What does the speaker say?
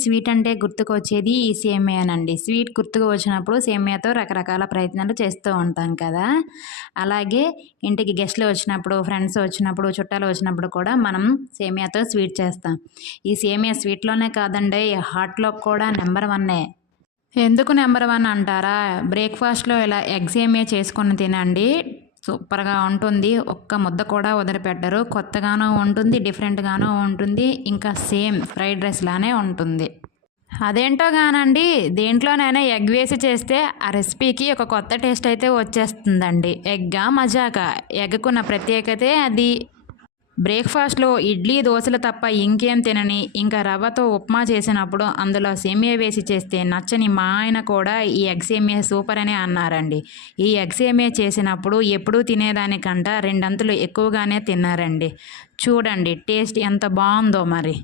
Sweet అంటే గుర్తుకొచ్చేది ఈ సేమియానండి. Sweet గుర్తుకు వచ్చినప్పుడు సేమియాతో రకరకాల ప్రయత్నాలు చేస్తూ ఉంటాం కదా! అలాగే ఇంటికి గెస్ట్‌లు వచ్చినప్పుడు, ఫ్రెండ్స్ వచ్చినప్పుడు, చుట్టాలు వచ్చినప్పుడు కూడా మనం సేమియాతో స్వీట్ చేస్తాం. ఈ సేమియా స్వీట్‌లోనే కాదండోయ్! హాట్‌లో కూడా నంబర్ వన్నే. ఎందుకు నంబర్ వన్ అంటారా? బ్రేక్‌ఫాస్ట్‌లో ఇలా ఎగ్ సేమియా చేసుకొని తినండి. సూపర్‌గా ఉంటుంది. ఒక్క ముద్ద కూడా వదిలిపెట్టరు. కొత్తగాను ఉంటుంది, డిఫరెంట్‌గాను ఉంటుంది. ఇంకా సేమ్ ఫ్రైడ్ రైస్ లానే ఉంటుంది. అదేంటో గానండి, దేంట్లోనైనా ఎగ్ వేసి చేస్తే ఆ రెసిపీకి ఒక కొత్త టేస్ట్ అయితే వచ్చేస్తుందండి. ఎగ్గా మజాకా. ఎగ్‌కున్న ప్రత్యేకతే అది. బ్రేక్‌ఫాస్ట్‌లో ఇడ్లీ, దోసలు తప్ప ఇంకేం తినని, ఇంకా రవ్వతో ఉప్మా చేసినప్పుడు అందులో సేమియా వేసి చేస్తే నచ్చని మా ఆయన కూడా ఈ ఎగ్ సేమియా సూపర్ అనే అన్నారండి. ఈ ఎగ్ సేమియా చేసినప్పుడు ఎప్పుడూ తినేదానికంట రెండంతలు ఎక్కువగానే తిన్నారండి. చూడండి టేస్ట్ ఎంత బావుందో మరి.